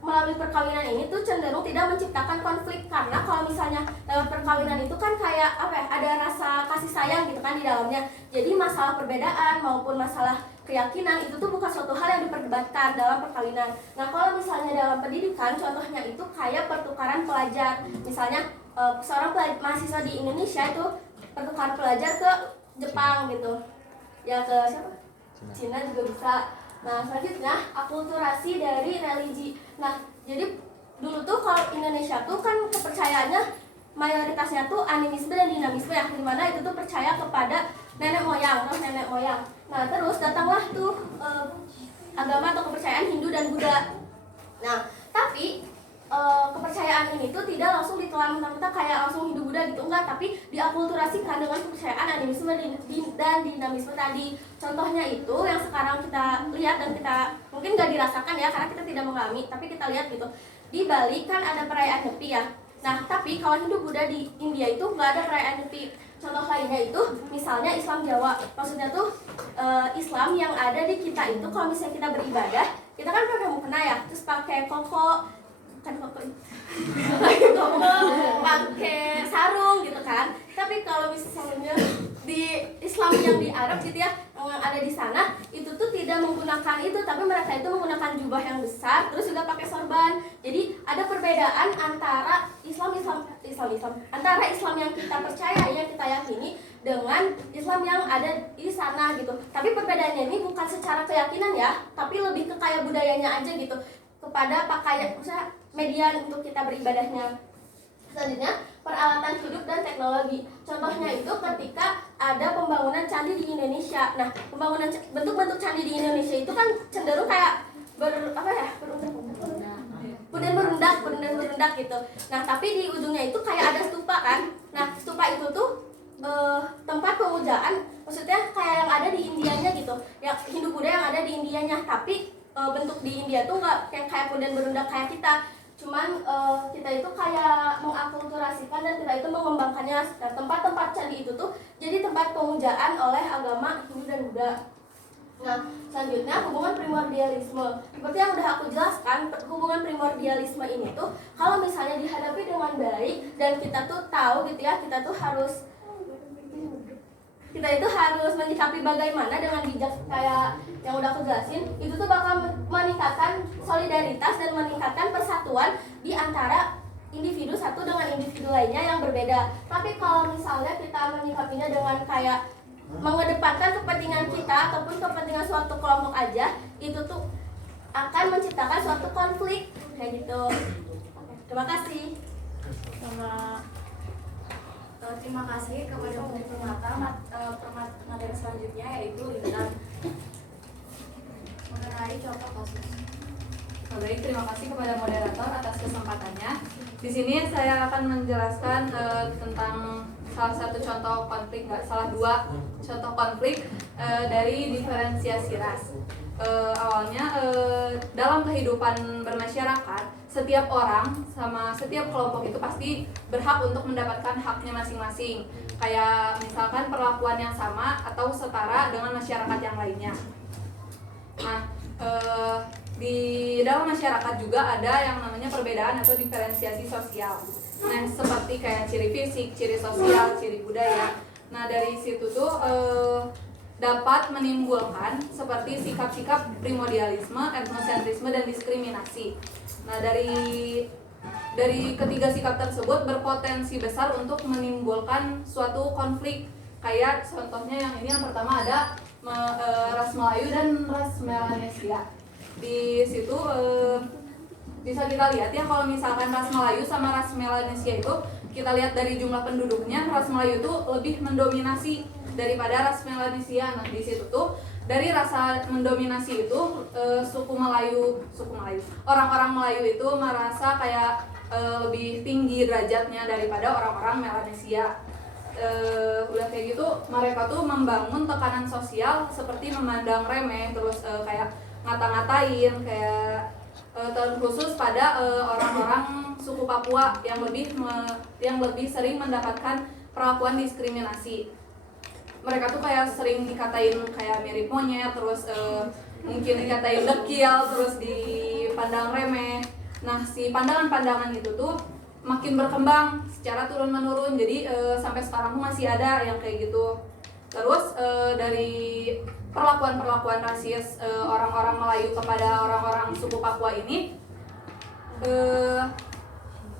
melalui perkawinan ini tuh cenderung tidak menciptakan konflik, karena kalau misalnya lewat perkawinan itu kan kayak apa ya, ada rasa kasih sayang gitu kan di dalamnya. Jadi masalah perbedaan maupun masalah keyakinan itu tuh bukan suatu hal yang diperdebatkan dalam perkawinan. Nah, kalau misalnya dalam pendidikan, contohnya itu kayak pertukaran pelajar. Misalnya seorang mahasiswa di Indonesia itu pertukaran pelajar ke Jepang gitu, ya ke siapa? Cina juga bisa. Nah, selanjutnya akulturasi dari religi. Nah, jadi dulu tuh kalau Indonesia tuh kan kepercayaannya mayoritasnya tuh animisme dan dinamisme ya, dimana itu tuh percaya kepada nenek moyang. Nah, terus datanglah tuh agama atau kepercayaan Hindu dan Buddha. Nah, tapi kepercayaan ini tuh tidak langsung ditelan mentah-mentah kayak langsung Hindu Buddha gitu, enggak, tapi diakulturasikan dengan kepercayaan animisme dan dinamisme tadi. Contohnya itu yang sekarang kita lihat dan kita mungkin gak dirasakan ya karena kita tidak mengalami, tapi kita lihat gitu. Di Bali kan ada perayaan Nyepi ya. Nah, tapi kalau Hindu Buddha di India itu nggak ada perayaan Nyepi. Contoh lainnya itu misalnya Islam Jawa. Maksudnya tuh Islam yang ada di kita itu kalau misalnya kita beribadah, kita kan pakai mukena ya, terus pakai koko, pakai sarung gitu kan. Tapi kalau misalnya di Islam yang di Arab gitu ya, yang ada di sana itu tuh tidak menggunakan itu, tapi mereka itu menggunakan jubah yang besar, terus juga pakai sorban. Jadi ada perbedaan antara Islam antara Islam yang kita percaya, yang kita yakini, dengan Islam yang ada di sana gitu. Tapi perbedaannya ini bukan secara keyakinan ya, tapi lebih ke kayak budayanya aja gitu, kepada pakaian, misalnya media untuk kita beribadahnya. Selanjutnya, peralatan hidup dan teknologi. Contohnya itu ketika ada pembangunan candi di Indonesia. Nah, pembangunan bentuk-bentuk candi di Indonesia itu kan cenderung kayak berundak gitu. Nah, tapi di ujungnya itu kayak ada stupa kan. Nah, stupa itu tuh tempat pemujaan, maksudnya kayak yang ada di Indianya gitu. Yang Hindu Buddha yang ada di Indianya, tapi bentuk di India tuh nggak yang kayak punden berundak kayak kita. Cuman kita itu kayak mengakulturasikan dan kita itu mengembangkannya. Nah, tempat-tempat candi itu tuh jadi tempat pemujaan oleh agama Hindu dan Buddha. Nah, selanjutnya hubungan primordialisme. Seperti yang udah aku jelaskan, hubungan primordialisme ini tuh kalau misalnya dihadapi dengan baik dan kita tuh tahu gitu ya, kita itu harus menyikapi bagaimana dengan bijak kayak yang udah aku jelasin, itu tuh bakal meningkatkan solidaritas dan meningkatkan persatuan di antara individu satu dengan individu lainnya yang berbeda. Tapi kalau misalnya kita menyikapinya dengan kayak mengedepankan kepentingan kita ataupun kepentingan suatu kelompok aja, itu tuh akan menciptakan suatu konflik kayak gitu. Terima kasih. Terima kasih kepada Putri Permata. Materi selanjutnya yaitu Lintang mengenai contoh kasus. Baik, terima kasih kepada moderator atas kesempatannya. Di sini saya akan menjelaskan tentang salah satu contoh konflik, dua contoh konflik dari diferensiasi ras. Awalnya dalam kehidupan bermasyarakat, setiap orang sama setiap kelompok itu pasti berhak untuk mendapatkan haknya masing-masing. Kayak misalkan perlakuan yang sama atau setara dengan masyarakat yang lainnya. Nah, di dalam masyarakat juga ada yang namanya perbedaan atau diferensiasi sosial. Nah, seperti kayak ciri fisik, ciri sosial, ciri budaya. Nah, dari situ tuh dapat menimbulkan seperti sikap-sikap primordialisme, etnosentrisme, dan diskriminasi. Nah, dari ketiga sikap tersebut berpotensi besar untuk menimbulkan suatu konflik. Kayak contohnya yang pertama ada ras Melayu dan ras Melanesia. Di situ bisa kita lihat ya, kalau misalkan ras Melayu sama ras Melanesia itu kita lihat dari jumlah penduduknya, ras Melayu itu lebih mendominasi daripada ras Melanesia. Nah, di situ tuh dari rasa mendominasi itu suku Melayu, orang-orang Melayu itu merasa kayak lebih tinggi derajatnya daripada orang-orang Melanesia. Udah kayak gitu, mereka tuh membangun tekanan sosial seperti memandang remeh, terus kayak ngata-ngatain, kayak terkhusus pada orang-orang suku Papua yang lebih sering mendapatkan perlakuan diskriminasi. mereka tuh kayak sering dikatain kayak mirip monyet, terus mungkin dikatain dekil, terus dipandang remeh. Nah, si pandangan-pandangan itu tuh makin berkembang secara turun-menurun. Jadi sampai sekarang tuh masih ada yang kayak gitu. Terus dari perlakuan-perlakuan rasis orang-orang Melayu kepada orang-orang suku Papua ini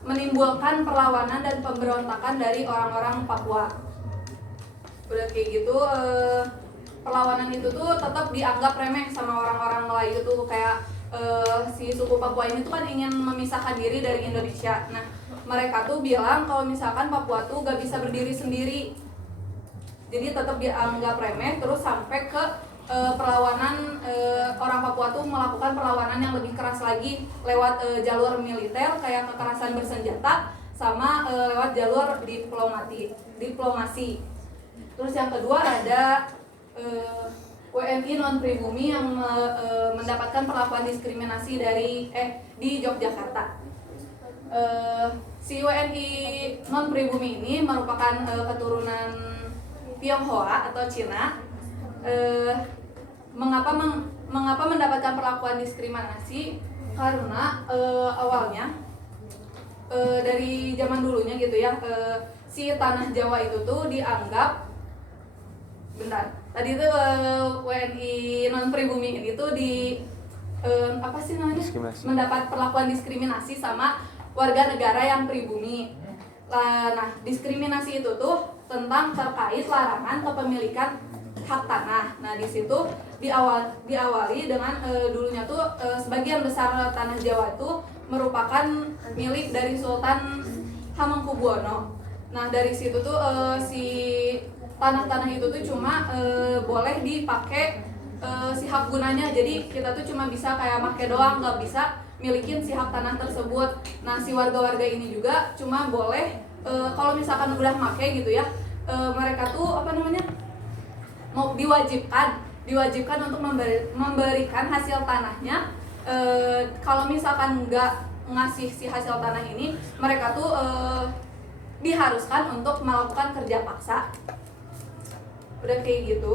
menimbulkan perlawanan dan pemberontakan dari orang-orang Papua. Udah kayak gitu, perlawanan itu tuh tetap dianggap remeh sama orang-orang Melayu tuh, kayak si suku Papua ini tuh kan ingin memisahkan diri dari Indonesia. Nah, mereka tuh bilang kalau misalkan Papua tuh gak bisa berdiri sendiri, jadi tetap dianggap remeh. Terus sampai ke perlawanan, orang Papua tuh melakukan perlawanan yang lebih keras lagi lewat jalur militer kayak kekerasan bersenjata, sama lewat jalur diplomasi. Terus yang kedua ada WNI non pribumi yang mendapatkan perlakuan diskriminasi di Yogyakarta. Si WNI non pribumi ini merupakan keturunan Tionghoa atau Cina. Mengapa mendapatkan perlakuan diskriminasi? Karena awalnya dari zaman dulunya gitu ya, si tanah Jawa itu tuh dianggap, tadi itu WNI non pribumi ini tuh mendapat perlakuan diskriminasi sama warga negara yang pribumi. Nah, diskriminasi itu tuh tentang terkait larangan kepemilikan hak tanah. Nah, di situ diawali dengan dulunya tuh sebagian besar tanah Jawa itu merupakan milik dari Sultan Hamengkubuwono. Nah, dari situ tuh si tanah-tanah itu tuh cuma boleh dipakai si hak gunanya. Jadi kita tuh cuma bisa kayak make doang, nggak bisa milikin si hak tanah tersebut. Nah, si warga-warga ini juga cuma boleh kalau misalkan udah make gitu ya, mereka tuh mau diwajibkan untuk memberikan hasil tanahnya. Kalau misalkan nggak ngasih si hasil tanah ini, mereka tuh diharuskan untuk melakukan kerja paksa. Udah kayak gitu.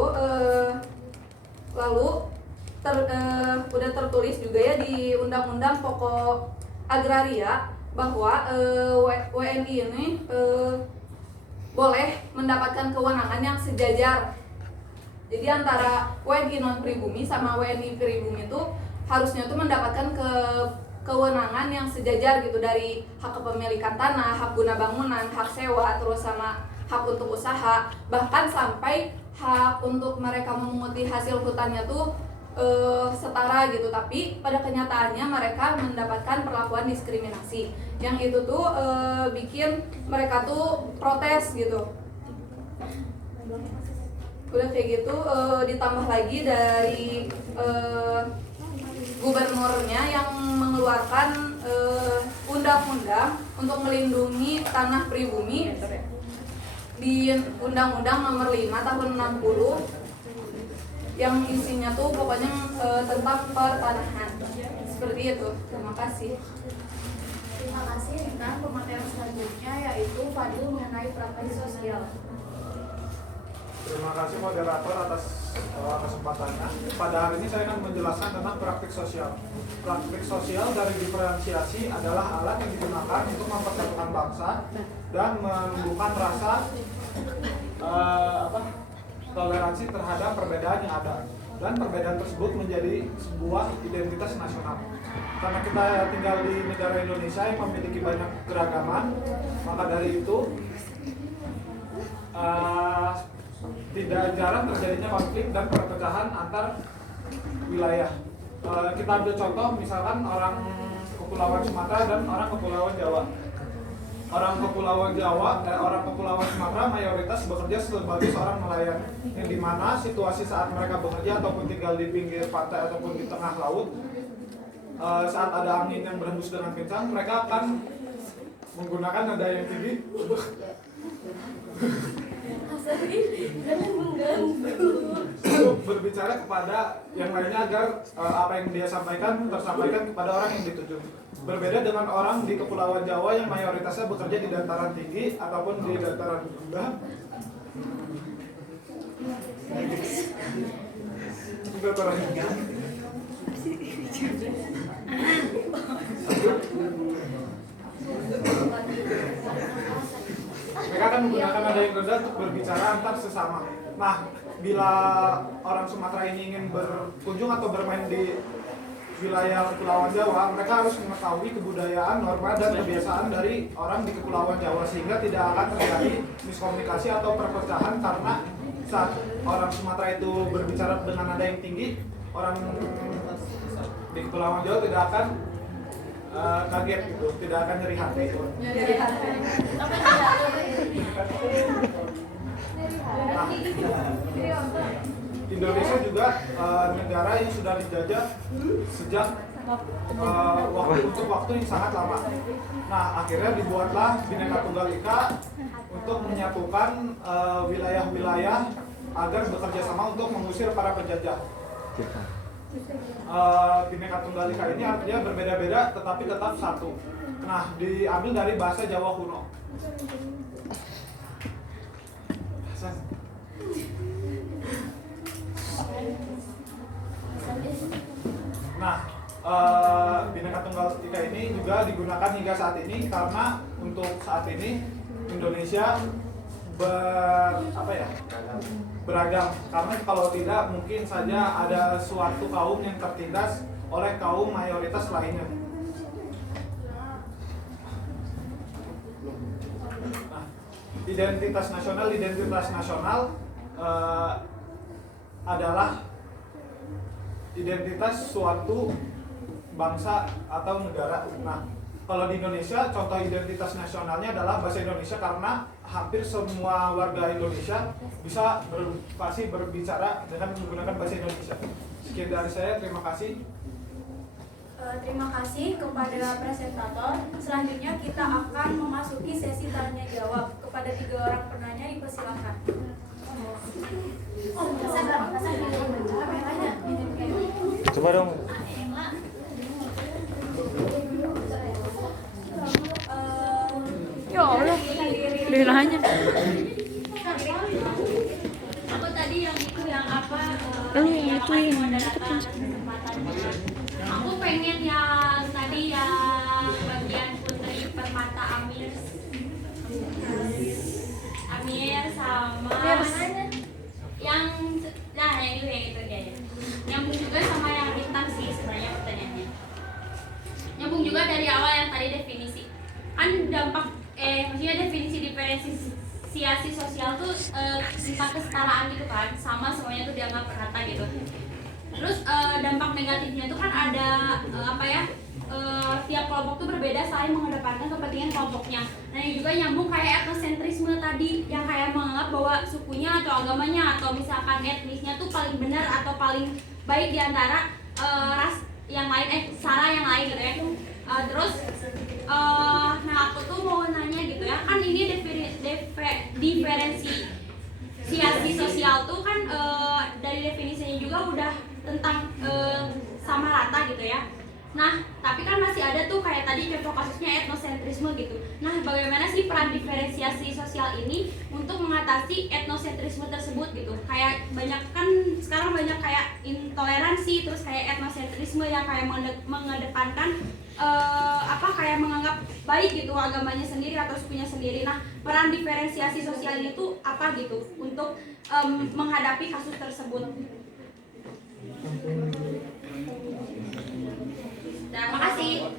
Lalu udah tertulis juga ya di Undang-Undang Pokok Agraria bahwa WNI ini boleh mendapatkan kewenangan yang sejajar. Jadi antara WNI non pribumi sama WNI pribumi itu harusnya tuh mendapatkan kewenangan yang sejajar gitu, dari hak kepemilikan tanah, hak guna bangunan, hak sewa, terus sama hak untuk usaha, bahkan sampai hak untuk mereka memunguti hasil hutannya tuh setara gitu. Tapi pada kenyataannya mereka mendapatkan perlakuan diskriminasi, yang itu tuh bikin mereka tuh protes gitu. Udah kayak gitu, ditambah lagi dari gubernurnya yang mengeluarkan undang-undang untuk melindungi tanah pribumi di Undang-Undang Nomor 5 Tahun 60, yang isinya tuh pokoknya tentang pertanahan. Seperti itu. Terima kasih. Terima kasih. Dan pemateri selanjutnya yaitu Fadil mengenai praktik sosial. Terima kasih moderator atas kesempatannya. Pada hari ini saya akan menjelaskan tentang praktik sosial. Praktik sosial dari diferensiasi adalah alat yang digunakan untuk mempersatukan bangsa dan menumbuhkan rasa toleransi terhadap perbedaan yang ada, dan perbedaan tersebut menjadi sebuah identitas nasional. Karena kita tinggal di negara Indonesia yang memiliki banyak keragaman, maka dari itu tidak jarang terjadinya konflik dan perpecahan antar wilayah. Kita ambil contoh misalkan orang Kepulauan Sumatera dan orang Kepulauan Jawa. Orang Kepulauan Sumatera mayoritas bekerja sebagai seorang nelayan, yang dimana situasi saat mereka bekerja ataupun tinggal di pinggir pantai ataupun di tengah laut, saat ada angin yang berhembus dengan kencang, mereka akan menggunakan nada yang tinggi untuk berbicara kepada yang lainnya agar apa yang dia sampaikan tersampaikan kepada orang yang dituju. Berbeda dengan orang di Kepulauan Jawa yang mayoritasnya bekerja di dataran tinggi ataupun di dataran rendah, Udah terakhir. Mereka akan menggunakan nada yang rendah untuk berbicara antar sesama. Nah, bila orang Sumatera ini ingin berkunjung atau bermain di wilayah Kepulauan Jawa, mereka harus mengetahui kebudayaan, norma, dan kebiasaan dari orang di Kepulauan Jawa sehingga tidak akan terjadi miskomunikasi atau perpecahan karena saat orang Sumatera itu berbicara dengan nada yang tinggi, orang di Kepulauan Jawa tidak akan kaget gitu, tidak akan nyeri hati. Nyeri hati. Nah, Indonesia juga negara yang sudah dijajah sejak waktu yang sangat lama. Nah, akhirnya dibuatlah Bhinneka Tunggal Ika untuk menyatukan wilayah-wilayah agar bekerja sama untuk mengusir para penjajah. Bhinneka Tunggal Ika ini artinya berbeda-beda tetapi tetap satu. Nah, diambil dari bahasa Jawa kuno. Nah, Bhinneka Tunggal Ika ini juga digunakan hingga saat ini karena untuk saat ini Indonesia beragam. Karena kalau tidak mungkin saja ada suatu kaum yang tertindas oleh kaum mayoritas lainnya. Nah, identitas nasional adalah identitas suatu bangsa atau negara. Nah, kalau di Indonesia, contoh identitas nasionalnya adalah bahasa Indonesia karena hampir semua warga Indonesia bisa berbicara dengan menggunakan bahasa Indonesia. Sekian dari saya, terima kasih. Terima kasih kepada presentator. Selanjutnya kita akan memasuki sesi tanya jawab. Kepada 3 orang penanya dipersilakan. Coba dong. Ya Allah, udah nanya. Aku tadi yang itu yang apa? Yang ituin. Aku pengen yang tadi yang bagian Putri Permata Amir sama yang itu dia. Nyambung juga sama yang bintang sih sebenarnya pertanyaannya. Nyambung juga dari awal yang tadi definisi. Kan maksudnya definisi diferensiasi sosial tuh tentang kesetaraan gitu kan, sama semuanya tuh dianggap rata gitu. Terus dampak negatifnya tuh kan ada tiap kelompok tuh berbeda saling mengedepankan kepentingan kelompoknya. Nah ini juga nyambung kayak etnosentrisme tadi yang kayak menganggap bahwa sukunya atau agamanya atau misalkan etnisnya tuh paling benar atau paling baik di antara ras yang lain, sara yang lain gitu ya. Terus nah aku tuh mau nanya gitu ya, kan ini diferensiasi sosial tuh kan dari definisinya juga udah tentang sama rata gitu ya. Nah, tapi kan masih ada tuh kayak tadi contoh kasusnya etnosentrisme gitu. Nah, bagaimana sih peran diferensiasi sosial ini untuk mengatasi etnosentrisme tersebut gitu? Kayak banyak kan sekarang banyak kayak intoleransi, terus kayak etnosentrisme yang kayak mengedepankan kayak menganggap baik gitu agamanya sendiri atau sukunya sendiri. Nah, peran diferensiasi sosial ini tuh apa gitu untuk menghadapi kasus tersebut? Terima kasih.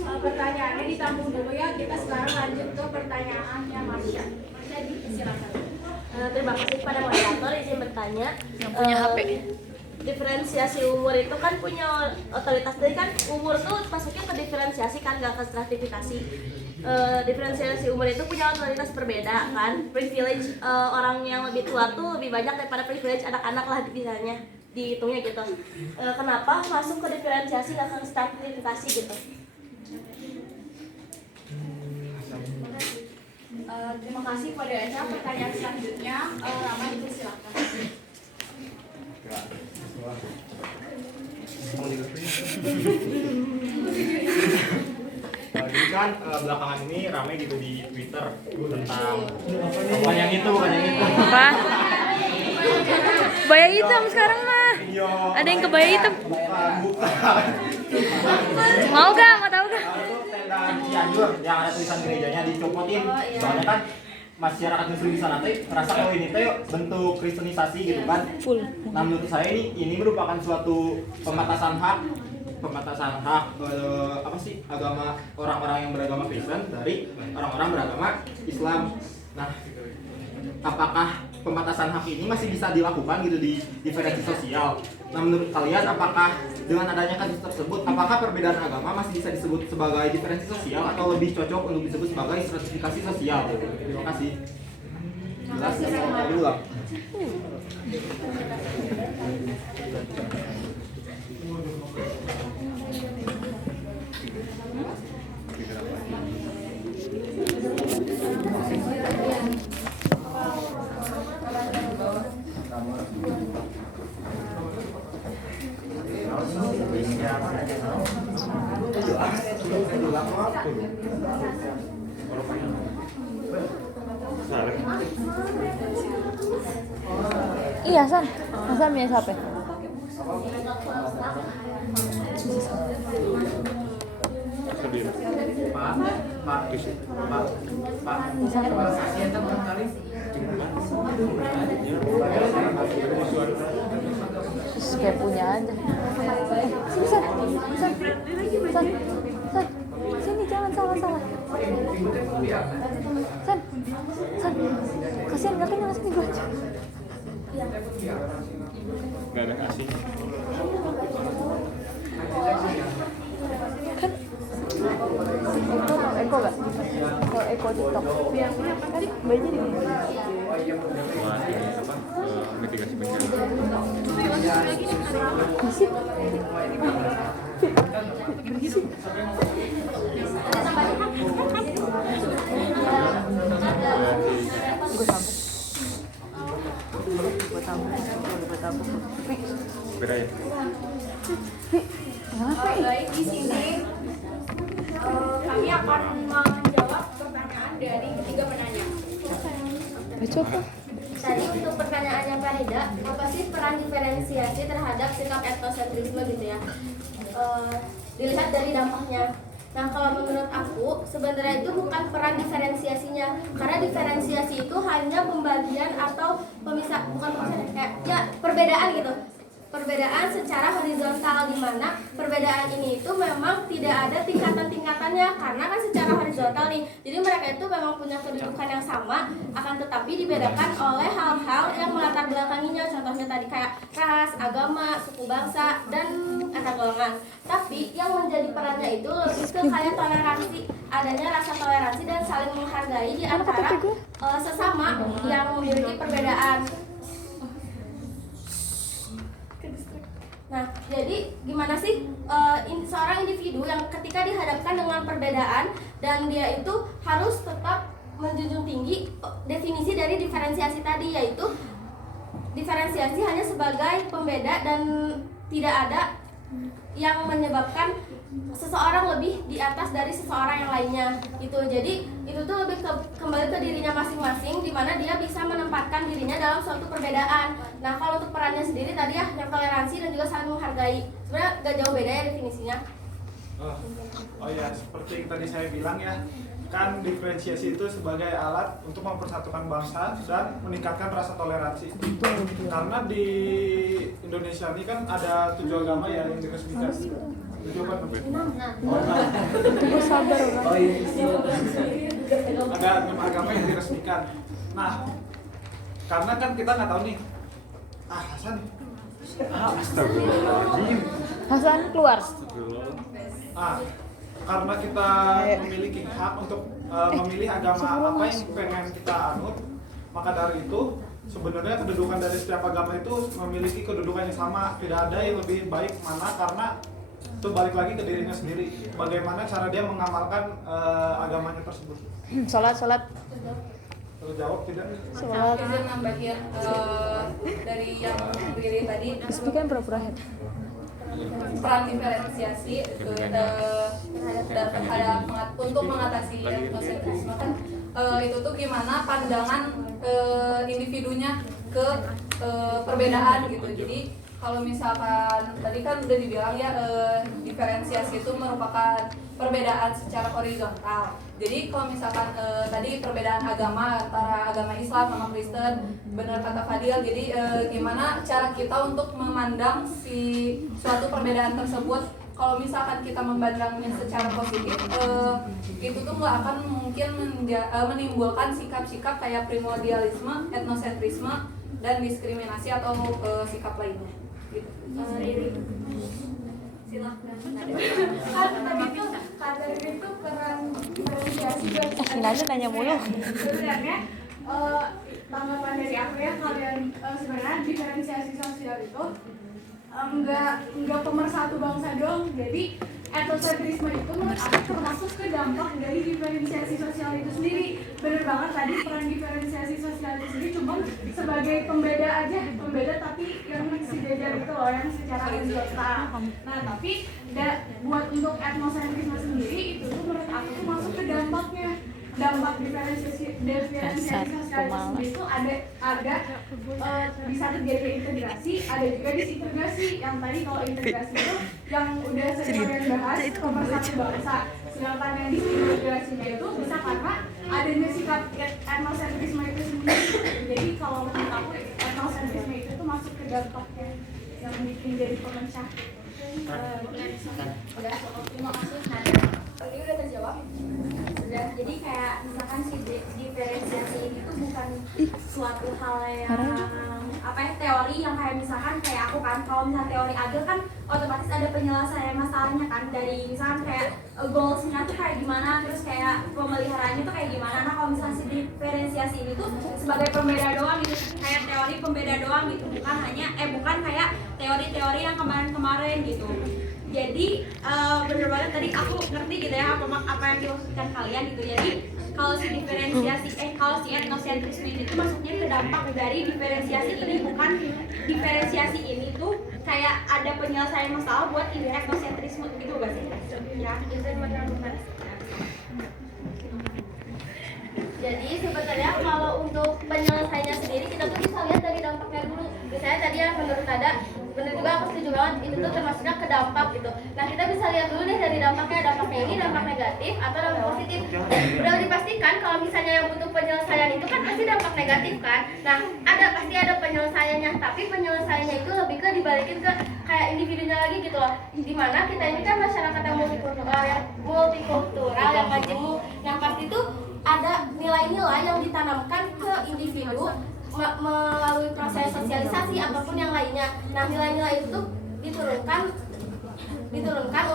Pertanyaannya ditampung dulu ya. Kita sekarang lanjut ke pertanyaannya Marsha. Marsha, silakan. Terima kasih kepada moderator, izin bertanya. Yang punya HP. Diferensiasi umur itu kan punya otoritas, jadi kan umur tuh masuknya ke diferensiasi kan, gak ke stratifikasi. Diferensiasi umur itu punya otoritas berbeda kan. Privilege orang yang lebih tua tuh lebih banyak daripada privilege anak-anak lah misalnya, dihitungnya gitu. Kenapa masuk ke diferensiasi gak ke stratifikasi gitu? Terima kasih kepada Eca. Pertanyaan selanjutnya, Rama dipersilakan. Jadi kan belakangan ini ramai gitu di Twitter tentang bukan yang itu. Apa? Kebaya hitam sekarang mah. Ada yang kebaya hitam. Mau gak? Mau tahu gak? Itu tenda Cianjur yang ada tulisan gerejanya dicopotin. Soalnya kan masyarakat muslim di sana teh merasa kalau ini teh bentuk kristenisasi gitu kan. Full. Nah menurut saya ini merupakan suatu pembatasan hak apa sih agama orang-orang yang beragama Kristen dari orang-orang beragama Islam. Nah, apakah pembatasan hak ini masih bisa dilakukan gitu di diferensi sosial? Nah, menurut kalian apakah dengan adanya kasus tersebut, apakah perbedaan agama masih bisa disebut sebagai diferensi sosial atau lebih cocok untuk disebut sebagai stratifikasi sosial? Terima kasih. Jelas ya, dulu lah. Iya, San. Hasan punya siapa? Terus kayak punya aja. Sini, San. San. San. San. Sini, jangan salah-salah. San. San. Kasihan gak kenyang, sini gue aja. Gak ada kasih. Kan Eko gak? Kalau Eko TikTok kan bajunya di mana? Buat ini apa? Mitigasi bencana. Berisik. Berisik. Gue tampuk. Beda ya? Baik, di sini kami akan menjawab pertanyaan dari ketiga penanya. Coba. Tadi untuk pertanyaannya Farida, apa sih peran diferensiasi terhadap sikap etnosentrisme gitu ya? Dilihat dari dampaknya. Nah, kalau menurut aku sebenarnya itu bukan peran diferensiasinya, karena diferensiasi itu hanya pembagian atau bukan pemisah, kayak ya perbedaan gitu. Perbedaan secara horizontal, di mana perbedaan ini itu memang tidak ada tingkatan-tingkatannya karena kan secara horizontal nih. Jadi mereka itu memang punya kedudukan yang sama, akan tetapi dibedakan oleh hal-hal yang melatar belakanginya. Contohnya tadi kayak ras, agama, suku bangsa, dan antar golongan. Tapi yang menjadi perannya itu lebih ke kayak toleransi, adanya rasa toleransi dan saling menghargai di antara sesama yang memiliki perbedaan. Nah, jadi gimana sih seorang individu yang ketika dihadapkan dengan perbedaan dan dia itu harus tetap menjunjung tinggi definisi dari diferensiasi tadi, yaitu diferensiasi hanya sebagai pembeda dan tidak ada yang menyebabkan seseorang lebih di atas dari seseorang yang lainnya gitu. Jadi itu tuh lebih kembali ke dirinya masing-masing, di mana dia bisa menempatkan dirinya dalam suatu perbedaan. Nah, kalau untuk perannya sendiri tadi ya, yang toleransi dan juga saling menghargai, sebenarnya gak jauh beda ya definisinya. Oh ya, seperti yang tadi saya bilang ya, kan diferensiasi itu sebagai alat untuk mempersatukan bangsa dan meningkatkan rasa toleransi. Karena di Indonesia ini kan ada 7 agama ya yang diresmikan. 7 apa? Sabar. Ada 6 agama yang diresmikan. Nah, karena kan kita nggak tahu nih, Hasan, Astagfirullahaladzim. Hasan keluar. Karena kita memiliki hak untuk memilih agama apa yang pengen kita anut, maka dari itu sebenarnya kedudukan dari setiap agama itu memiliki kedudukan yang sama, tidak ada yang lebih baik mana, karena itu balik lagi ke dirinya sendiri, bagaimana cara dia mengamalkan agamanya tersebut. Sholat. Terjawab tidak? Sholat. Izin nambahin dari yang Riri tadi. Speaker pura-pura head. Peran diferensiasi untuk mengatasi etnosentrisme kan itu tuh gimana pandangan individunya ke perbedaan gitu. Jadi kalau misalkan tadi kan udah dibilang ya, diferensiasi itu merupakan perbedaan secara horizontal. Jadi kalau misalkan tadi perbedaan agama antara agama Islam sama Kristen, benar kata Fadil. Jadi gimana cara kita untuk memandang si suatu perbedaan tersebut? Kalau misalkan kita memandangnya secara positif, itu tuh nggak akan mungkin menimbulkan sikap-sikap kayak primordialisme, etnosentrisme, dan diskriminasi atau sikap lainnya. Gitu. Silahkan. Tadi itu kata itu peran diferensiasi Sini aja nanya mulu. Sebenarnya tanggapan dari aku ya, kalian sebenarnya diferensiasi sosial itu enggak pemersatu bangsa doang. Jadi etnosentrisme itu menurut aku termasuk ke dampak dari diferensiasi sosial itu sendiri. Bener banget tadi peran diferensiasi sosial itu sendiri cuma sebagai pembeda aja, pembeda tapi yang sejajar itu loh, yang secara horizontal. Nah tapi buat untuk etnosentrisme sendiri itu tuh menurut aku tuh masuk ke dampaknya. Dampak diferensiasi sosial itu sendiri itu ada bisa terjadi integrasi, ada juga disintegrasi. Yang tadi kalau integrasi itu yang udah sering kalian bahas pemersatu bangsa, sedangkan yang disintegrasinya itu bisa karena adanya sikap etnosentrisme itu sendiri. Jadi kalau menurut aku etnosentrisme itu tuh masuk ke dampaknya yang bikin jadi pemecah. udah terima kasih. Nah, ini udah terjawab. Sudah. Jadi kayak misalkan si diferensiasi ini tuh bukan suatu hal yang teori yang kayak misalkan kayak aku kan, kalau misalnya teori adil kan otomatis ada penyelesaian masalahnya kan, dari misalkan kayak goalsnya tuh kayak gimana, terus kayak pemeliharaannya tuh kayak gimana. Nah kalau misalnya si diferensiasi ini tuh sebagai pembeda doang gitu, kayak teori pembeda doang gitu, bukan kayak teori-teori yang kemarin-kemarin gitu. Jadi bener banget tadi aku ngerti gitu ya apa yang dimaksudkan kalian gitu. Jadi kalau si etnosentrisme itu maksudnya ke dampak dari diferensiasi ini, bukan diferensiasi ini tuh kayak ada penyelesaian masalah buat etnosentrisme gitu gak sih? Ya, izin menambahkan. Jadi sebenarnya kalau untuk penyelesaiannya sendiri kita tuh bisa lihat dari dampaknya dulu. Misalnya tadi yang menurut Nada, benar juga aku setuju banget, itu tuh termasuknya ke dampak gitu. Nah kita bisa lihat dulu deh dari dampaknya ini dampak negatif atau dampak positif. Udah dipastikan kalau misalnya yang butuh penyelesaian itu kan pasti dampak negatif kan. Nah pasti ada penyelesaiannya, tapi penyelesaiannya itu lebih ke dibalikin ke kayak individunya lagi gitu loh. Dimana kita ini kan masyarakat yang multikultural, yang majemuk, yang pasti tuh ada nilai-nilai yang ditanamkan ke individu melalui proses sosialisasi ataupun yang lainnya. Nah nilai-nilai itu diturunkan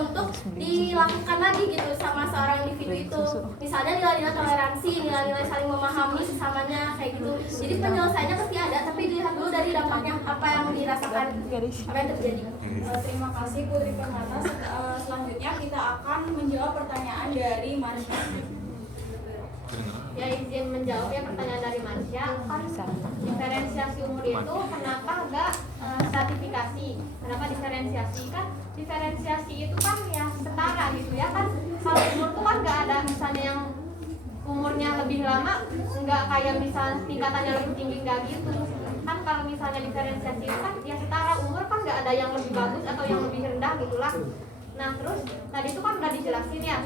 untuk dilakukan lagi gitu sama seorang individu itu. Misalnya nilai-nilai toleransi, nilai-nilai saling memahami sesamanya kayak gitu. Jadi penyelesaiannya pasti ada, tapi dilihat dulu dari dampaknya apa yang dirasakan, apa yang terjadi. Terima kasih Putri Permata. Selanjutnya kita akan menjawab pertanyaan dari Marsha. Ya izin menjawab ya pertanyaan dari Marsha. Kan diferensiasi umur itu kenapa enggak stratifikasi? Kenapa diferensiasi? Kan diferensiasi itu kan ya setara gitu ya kan. Kalau umur tuh kan enggak ada misalnya yang umurnya lebih lama, enggak kayak misal tingkatannya lebih tinggi, enggak gitu. Kan kalau misalnya diferensiasi itu kan ya setara umur, kan enggak ada yang lebih bagus atau yang lebih rendah gitulah. Nah terus tadi itu kan udah dijelasin ya,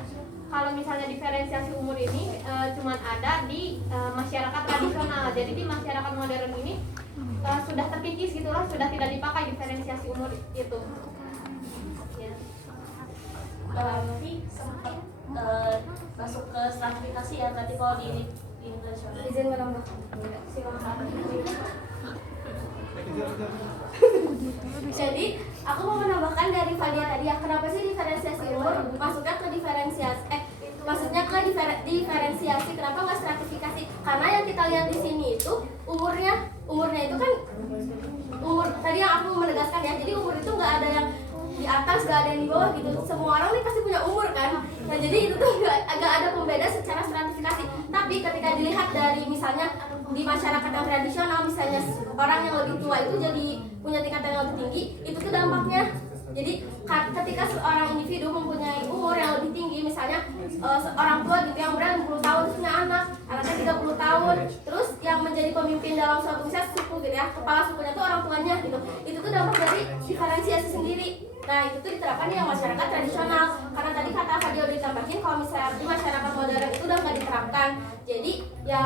kalau misalnya diferensiasi umur ini cuma ada di masyarakat tradisional. Jadi di masyarakat modern ini sudah terkikis gitulah, sudah tidak dipakai diferensiasi umur itu. Ya. Nanti masuk ke stratifikasi ya, berarti kalau di internasional. Izin menambahkan. Jadi aku mau menambahkan dari Fadia tadi ya, kenapa sih diferensiasi umur masuknya ke diferensiasi, kenapa nggak stratifikasi? Karena yang kita lihat di sini itu umurnya itu kan umur tadi yang aku menegaskan ya, jadi umur itu nggak ada yang di atas, nggak ada yang di bawah gitu. Semua orang nih pasti punya umur kan. Nah jadi itu tuh agak ada pembeda secara stratifikasi. Tapi ketika dilihat dari misalnya di masyarakat yang tradisional, misalnya orang yang lebih tua itu jadi punya tingkatan yang lebih tinggi, itu tuh dampaknya Jadi ketika seorang individu mempunyai umur yang lebih tinggi, misalnya seorang tua gitu yang umurnya 60 tahun terus punya anaknya 30 tahun, terus yang menjadi pemimpin dalam suatu misalnya suku gitu ya, kepala sukunya tuh orang tuanya gitu. Itu tuh dampak dari diferensiasi sendiri. Nah itu tuh diterapkan di masyarakat tradisional. Karena tadi kata Fadil udah ditambahin kalau misalnya di masyarakat modern itu udah nggak diterapkan. Jadi ya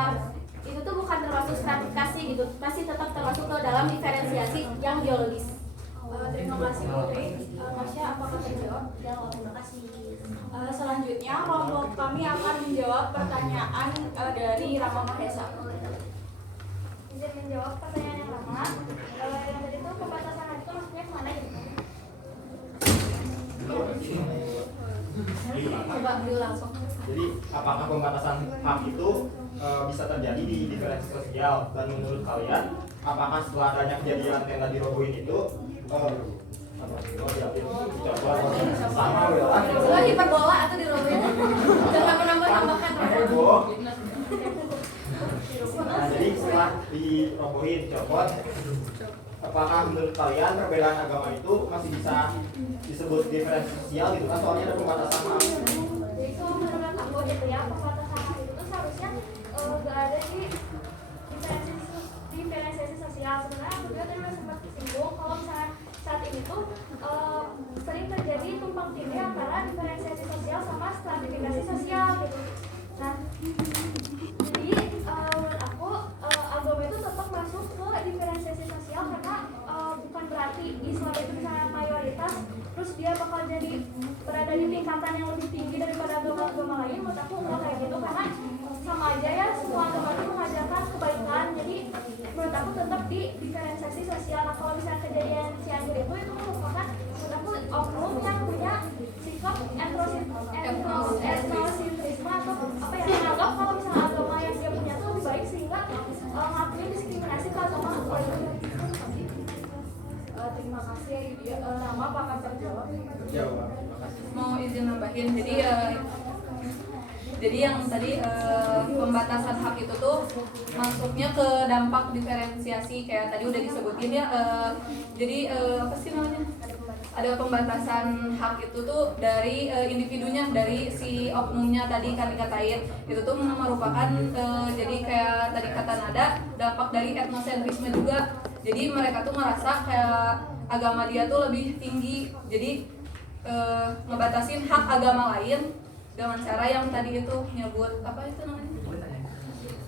itu tuh bukan termasuk stratifikasi gitu, masih tetap termasuk ke dalam diferensiasi yang biologis. Terima kasih Putri. Masya, apakah terjawab? Ya, terima kasih. Selanjutnya kelompok kami akan menjawab pertanyaan dari Rama Mahesa. Izin menjawab pertanyaan yang lama. Yang tadi itu pembatasan hak itu maksudnya kemana gitu? Coba diulang. Jadi apakah pembatasan hak itu bisa terjadi di diferensi sosial, dan menurut kalian apakah setelah adanya kejadian tenda dirobohin itu sama Coba hiperbola atau dirobohin? Jangan menambah-tambahkan. Nah, jadi setelah dirobohin copot, apakah menurut kalian perbedaan agama itu masih bisa disebut diferensi sosial gitu kan, soalnya ada pembatasan hak. Jadi itu menurut aku gitu ya, pembatasan hak itu tuh seharusnya nggak ada di diferensiasi sosial. Sebenarnya aku juga tadi udah sempat singgung kalau misalnya saat ini tuh sering terjadi tumpang tindih antara diferensiasi sosial sama stratifikasi sosial gitu. Nah, jadi menurut aku agama itu tetap masuk ke diferensiasi sosial karena bukan berarti Islam itu misalnya mayoritas terus dia bakal jadi berada di tingkatan yang lebih tinggi daripada agama-agama lain. Menurut aku nggak kayak gitu, karena sama aja ya, semua agama itu mengajarkan kebaikan. Jadi menurut aku tetap di diferensiasi sosial. Nah kalau misalnya kejadian Cianjur itu merupakan menurut aku oknum yang punya sikap etnosentrisme atau apa ya, menganggap kalau misalnya agama yang dia punya itu lebih baik sehingga ngakuin diskriminasi ke agama lain. Terima kasih ya, Rama, apakah terjawab? Mau izin nambahin, jadi yang tadi pembatasan hak itu tuh masuknya ke dampak diferensiasi kayak tadi udah disebutin ya. Jadi apa sih namanya, ada pembatasan hak itu tuh dari individunya, dari si oknumnya tadi kan dikatain itu tuh merupakan jadi kayak tadi kata Nada, dampak dari etnosentrisme juga. Jadi mereka tuh merasa kayak agama dia tuh lebih tinggi, jadi ngebatasin hak agama lain dengan cara yang tadi itu nyebut apa itu namanya,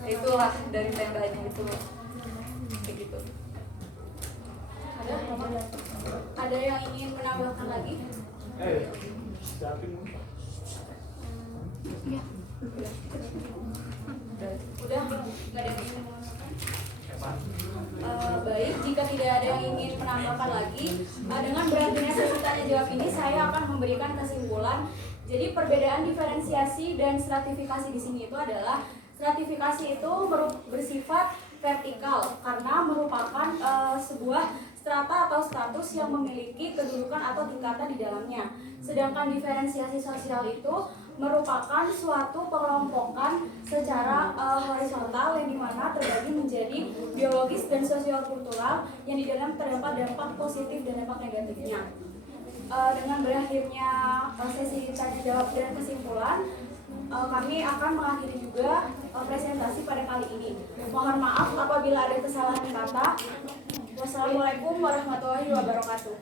itulah dari tendanya itu kayak gitu. Ada yang ingin menambahkan lagi? Udah, nggak ada yang ingin menambahkan? Baik, jika tidak ada yang ingin menambahkan lagi, dengan berakhirnya sesi tanya jawab ini saya akan memberikan kesimpulan. Jadi perbedaan diferensiasi dan stratifikasi di sini itu adalah stratifikasi itu bersifat vertikal karena merupakan sebuah strata atau status yang memiliki kedudukan atau tingkatan di dalamnya. Sedangkan diferensiasi sosial itu merupakan suatu pengelompokan secara horizontal yang dimana terbagi menjadi biologis dan sosial kultural yang di dalam terdapat dampak positif dan dampak negatifnya. Dengan berakhirnya sesi tanya jawab dan kesimpulan, kami akan mengakhiri juga presentasi pada kali ini. Mohon maaf apabila ada kesalahan kata. Wassalamualaikum warahmatullahi wabarakatuh.